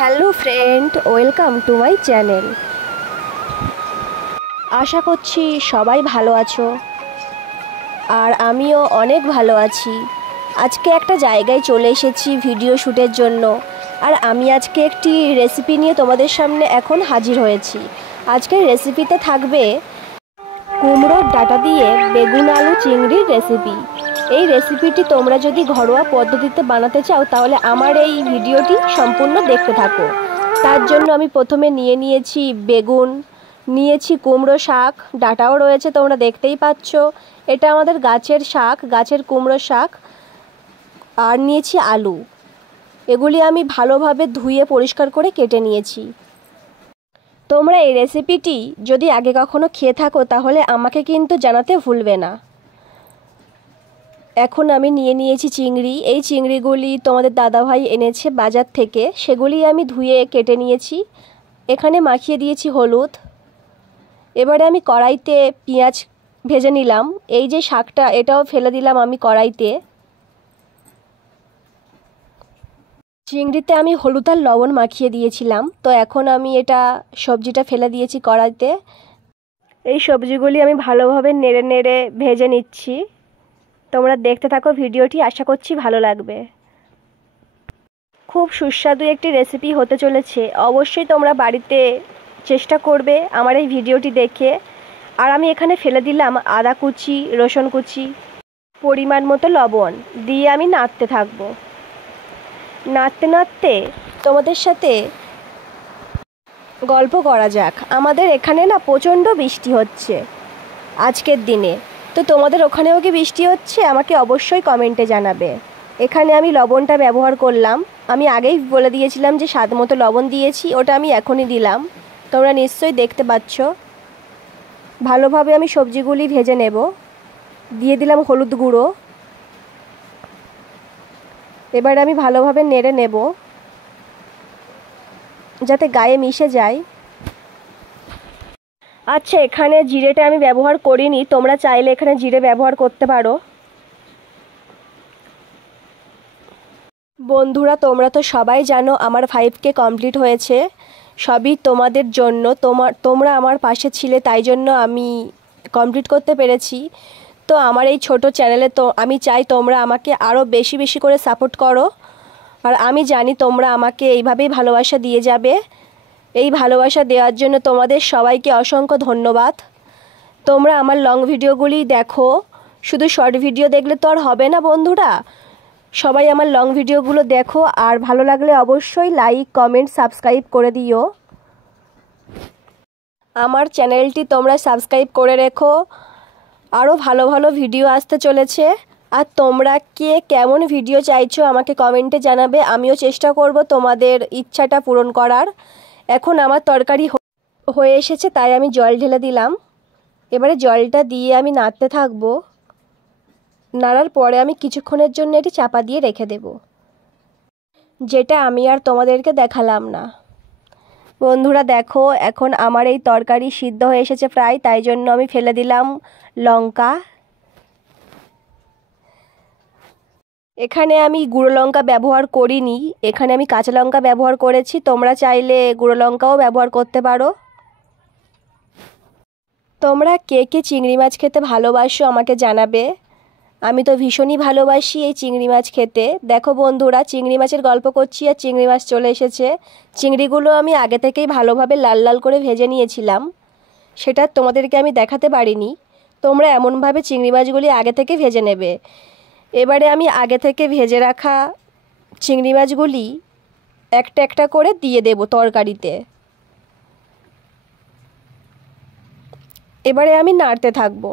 Hello friend, welcome to my channel. আশা করছি সবাই ভালো আছো, আর আমিও অনেক ভালো আছি। আজকে একটা জায়গায় চলে এসেছি ভিডিও শ্যুটের জন্য, আর আমি আজকে একটি রেসিপি নিয়ে তোমাদের সামনে এখন হাজির হয়েছি। আজকের রেসিপিতে থাকবে কুমড়োর ডাঁটা দিয়ে বেগুন আলু চিংড়ির রেসিপি। এই রেসিপিটি তোমরা যদি ঘরোয়া পদ্ধতিতে বানাতে চাও তাহলে আমার এই ভিডিওটি সম্পূর্ণ দেখতে থাকো। তার জন্য আমি প্রথমে নিয়েছি বেগুন, নিয়েছি কুমড়ো শাক, ডাঁটাও রয়েছে, তোমরা দেখতেই পাচ্ছ। এটা আমাদের গাছের শাক, গাছের কুমড়ো শাক। আর নিয়েছি আলু। এগুলি আমি ভালোভাবে ধুয়ে পরিষ্কার করে কেটে নিয়েছি। তোমরা এই রেসিপিটি যদি আগে কখনো খেয়ে থাকো তাহলে আমাকে কিন্তু জানাতে ভুলবে না। এখন আমি নিয়েছি চিংড়ি। এই চিংড়িগুলি তোমাদের দাদাভাই এনেছে বাজার থেকে, সেগুলি আমি ধুয়ে কেটে নিয়েছি। এখানে মাখিয়ে দিয়েছি হলুদ। এবারে আমি কড়াইতে পেঁয়াজ ভেজে নিলাম। এই যে শাকটা, এটাও ফেলে দিলাম আমি কড়াইতে। চিংড়িতে আমি হলুদ আর লবণ মাখিয়ে দিয়েছিলাম, তো এখন আমি সবজিটা ফেলে দিয়েছি কড়াইতে। এই সবজিগুলি আমি ভালোভাবে নেড়ে নেড়ে ভেজে নিচ্ছি। তোমরা দেখতে থাকো ভিডিওটি, আশা করছি ভালো লাগবে। খুব সুস্বাদু একটি রেসিপি হতে চলেছে, অবশ্যই তোমরা বাড়িতে চেষ্টা করবে আমার এই ভিডিওটি দেখে। আর আমি এখানে ফেলে দিলাম আদা কুচি, রসুন কুচি, পরিমাণ মতো লবণ দিয়ে আমি নাড়তে থাকবো। নাড়তে নাড়তে তোমাদের সাথে গল্প করা যাক। আমাদের এখানে না প্রচণ্ড বৃষ্টি হচ্ছে আজকের দিনে। তো তোমাদের ওখানেও কি বৃষ্টি হচ্ছে? আমাকে অবশ্যই কমেন্টে জানাবে। এখানে আমি লবণটা ব্যবহার করলাম। আমি আগেই বলে দিয়েছিলাম যে স্বাদ মতো লবণ দিয়েছি, ওটা আমি এখনই দিলাম। তোমরা নিশ্চয়ই দেখতে পাচ্ছ। ভালোভাবে আমি সবজিগুলি ভেজে নেব। দিয়ে দিলাম হলুদ গুঁড়ো। এবার আমি ভালোভাবে নেড়ে নেব যাতে গায়ে মিশে যায়। আচ্ছা, এখানে জিরেটা আমি ব্যবহার করিনি, তোমরা চাইলে এখানে জিরে ব্যবহার করতে পারো। বন্ধুরা, তোমরা তো সবাই জানো আমার 5K কমপ্লিট হয়েছে। সবই তোমাদের জন্য। তোমরা আমার পাশে ছিলে, তাই জন্য আমি কমপ্লিট করতে পেরেছি। তো আমার এই ছোট চ্যানেলে তো আমি চাই তোমরা আমাকে আরও বেশি বেশি করে সাপোর্ট করো। আর আমি জানি তোমরা আমাকে এইভাবেই ভালোবাসা দিয়ে যাবে। এই ভালোবাসা দেওয়ার জন্য তোমাদের সবাইকে অসংখ্য ধন্যবাদ। তোমরা আমার লং ভিডিওগুলি দেখো, শুধু শর্ট ভিডিও দেখলে তো আর হবে না বন্ধুরা। সবাই আমার লং ভিডিওগুলো দেখো, আর ভালো লাগলে অবশ্যই লাইক, কমেন্ট, সাবস্ক্রাইব করে দিও। আমার চ্যানেলটি তোমরা সাবস্ক্রাইব করে রেখো। আরও ভালো ভালো ভিডিও আসতে চলেছে। আর তোমরা কে কেমন ভিডিও চাইছো আমাকে কমেন্টে জানাবে। আমিও চেষ্টা করব তোমাদের ইচ্ছাটা পূরণ করার। এখন আমার তরকারি হয়ে এসেছে, তাই আমি জল ঢেলে দিলাম। এবারে জলটা দিয়ে আমি নাড়তে থাকবো। নাড়ার পরে আমি কিছুক্ষণের জন্য এটি চাপা দিয়ে রেখে দেব, যেটা আমি আর তোমাদেরকে দেখালাম না। বন্ধুরা দেখো, এখন আমার এই তরকারি সিদ্ধ হয়ে এসেছে প্রায়, তাই জন্য আমি ফেলে দিলাম লঙ্কা। এখানে আমি গুঁড়ো লঙ্কা ব্যবহার করিনি, এখানে আমি কাঁচা লঙ্কা ব্যবহার করেছি। তোমরা চাইলে গুঁড়ো লঙ্কাও ব্যবহার করতে পারো। তোমরা কে কে চিংড়ি মাছ খেতে ভালোবাসো আমাকে জানাবে। আমি তো ভীষণই ভালোবাসি এই চিংড়ি মাছ খেতে। দেখো বন্ধুরা, চিংড়ি মাছের গল্প করছি আর চিংড়ি মাছ চলে এসেছে। চিংড়িগুলো আমি আগে থেকেই ভালোভাবে লাল লাল করে ভেজে নিয়েছিলাম, সেটা তোমাদেরকে আমি দেখাতে পারিনি। তোমরা এমনভাবে চিংড়ি মাছগুলি আগে থেকে ভেজে নেবে। এবারে আমি আগে থেকে ভেজে রাখা চিংড়ি মাছগুলি একটা একটা করে দিয়ে দেব তরকারিতে। এবারে আমি নাড়তে থাকবো।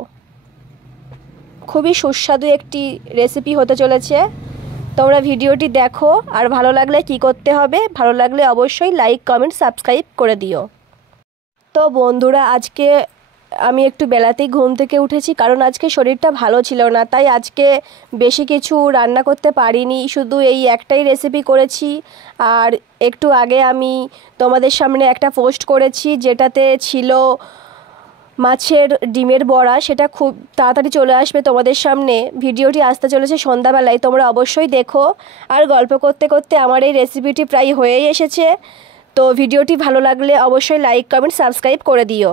খুবই সুস্বাদু একটি রেসিপি হতে চলেছে। তোমরা ভিডিওটি দেখো, আর ভালো লাগলে কি করতে হবে, ভালো লাগলে অবশ্যই লাইক, কমেন্ট, সাবস্ক্রাইব করে দিও। তো বন্ধুরা, আজকে আমি একটু বেলাতেই ঘুম থেকে উঠেছি, কারণ আজকে শরীরটা ভালো ছিল না, তাই আজকে বেশি কিছু রান্না করতে পারিনি। শুধু এই একটাই রেসিপি করেছি। আর একটু আগে আমি তোমাদের সামনে একটা পোস্ট করেছি, যেটাতে ছিল মাছের ডিমের বড়া, সেটা খুব তাড়াতাড়ি চলে আসবে তোমাদের সামনে। ভিডিওটি আসতে চলেছে সন্ধ্যাবেলায়, তোমরা অবশ্যই দেখো। আর গল্প করতে করতে আমার এই রেসিপিটি প্রায় হয়েই এসেছে। তো ভিডিওটি ভালো লাগলে অবশ্যই লাইক, কমেন্ট, সাবস্ক্রাইব করে দিও।